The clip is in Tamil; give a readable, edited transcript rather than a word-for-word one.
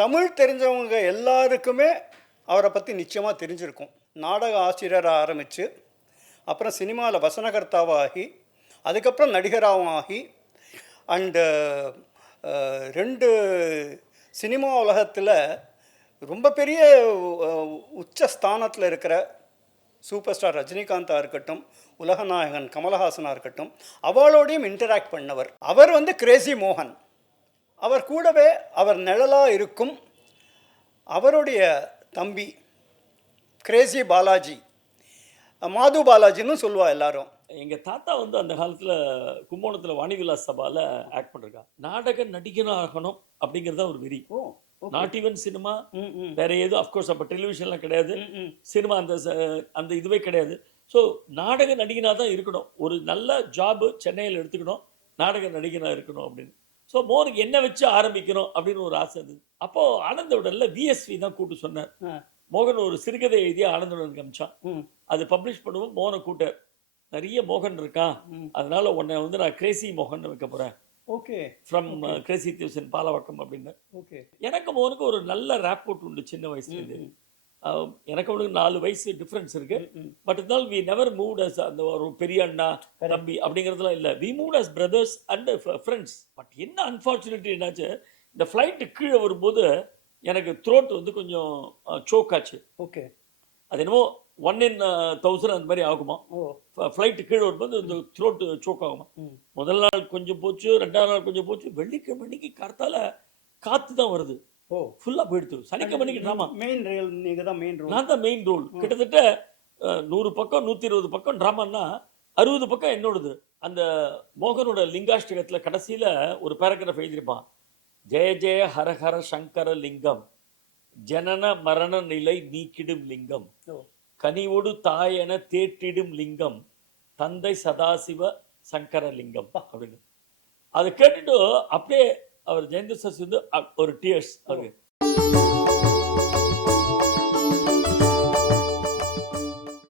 தமிழ் தெரிஞ்சவங்க எல்லாருக்குமே அவரை பற்றி நிச்சயமாக தெரிஞ்சிருக்கும். நாடக ஆசிரியராக ஆரம்பித்து அப்புறம் சினிமாவில் வசனகர்த்தாவாகி அதுக்கப்புறம் நடிகராகவும் ஆகி அண்டு 2 சினிமா உலகத்தில் ரொம்ப பெரிய உச்ச ஸ்தானத்தில் இருக்கிற சூப்பர் ஸ்டார் ரஜினிகாந்தாக இருக்கட்டும், உலகநாயகன் கமலஹாசனாக இருக்கட்டும், அவளோடையும் இன்டராக்ட் பண்ணவர். அவர் கிரேசி மோகன். அவர் கூடவே அவர் நிழலாக இருக்கும் அவருடைய தம்பி கிரேசி பாலாஜி, மாது பாலாஜின்னு சொல்லுவா எல்லாரும். எங்கள் தாத்தா அந்த காலத்தில் கும்போணத்தில் வாணிவிலாஸ் சபாவில் ஆக்ட் பண்ணிருக்கா. நாடக நடிகனாக ஆகணும் அப்படிங்கிறத ஒரு வெறி. நாட் ஈவன் சினிமா, வேற எதுவும் அஃப்கோர்ஸ் அப்போ டெலிவிஷன்லாம் கிடையாது, சினிமா அந்த இதுவே கிடையாது. ஸோ நாடக நடிகனாக தான் இருக்கணும், ஒரு நல்ல ஜாபு சென்னையில் எடுத்துக்கணும், நாடக நடிகனாக இருக்கணும் அப்படின்னு. ஸோ மோனுக்கு என்ன வச்சு ஆரம்பிக்கணும் அப்படின்னு ஒரு ஆசை இருந்தது. அப்போது ஆனந்தவுடனில் விஎஸ்வி தான் கூப்பிட்டு சொன்னார். மோகன் ஒரு சிறுகதை எழுதி ஆனந்தவுடன் காமிச்சான். அது பப்ளிஷ் பண்ணுவோம். மோகனை கூட்டார். நிறைய மோகன் இருக்கான், அதனால உன்னை நான் கிரேசி மோகன் வைக்க போகிறேன். ஓகே, ஃப்ரம் கிரேசி திவ்சன் பாலவாக்கம் அப்படின்னு. ஓகே, எனக்கு மோகனுக்கு ஒரு நல்ல ரேப்போர்ட் உண்டு சின்ன வயசுலேருந்து. எனக்கு அவனுக்கு 4 வயசு டிஃப்ரென்ஸ் இருக்கு. பட் இருந்தாலும் வி நெவர் மூவ்ட் அஸ் அந்த ஒரு பெரிய அண்ணா தம்பி அப்படிங்கிறதுலாம் இல்லை. We moved as brothers and friends. But என்ன அன்ஃபார்ச்சுனேட்லி என்னாச்சு, இந்த ஃப்ளைட்டு கீழே வரும்போது எனக்கு த்ரோட் கொஞ்சம் சோக் ஆச்சு. ஓகே, அது என்னமோ 1 in 1000 அந்த மாதிரி ஆகுமா. ஃப்ளைட்டு கீழே வரும்போது இந்த த்ரோட்டு சோக் ஆகுமா. முதல் நாள் கொஞ்சம் போச்சு, 2ஆவது நாள் கொஞ்சம் போச்சு. வெள்ளிக்கிழமைக்கு கார்த்தால காற்று தான் வருது. ஃபுல்லாக போயிடுது. சனிக்கிழமைக்கு ட்ராமா. மெயின் ரோல் நீங்கள் தான் மெயின் ரோல். நான் தான் மெயின் ரோல். கிட்டத்தட்ட 100 பக்கம் 120 பக்கம் ட்ராமான்னா 60 பக்கம் என்னோடது. அந்த மோகனோட லிங்காஷ்டகத்தில் கடைசியில் ஒரு பேராகிராஃப் எழுதியிருப்பான். ஜெய ஜெய ஹர ஹர சங்கர லிங்கம், ஜனன மரண நிலை நீக்கிடும் லிங்கம், கனிவோடு தாயென தேற்றிடும் லிங்கம், தந்தை சதாசிவ சங்கர லிங்கம் அப்படின்னு. அதை கேட்டுட்டு அப்படியே அவர் ஜெயந்த சசி ஒரு டியர்ஸ் அவருக்கு.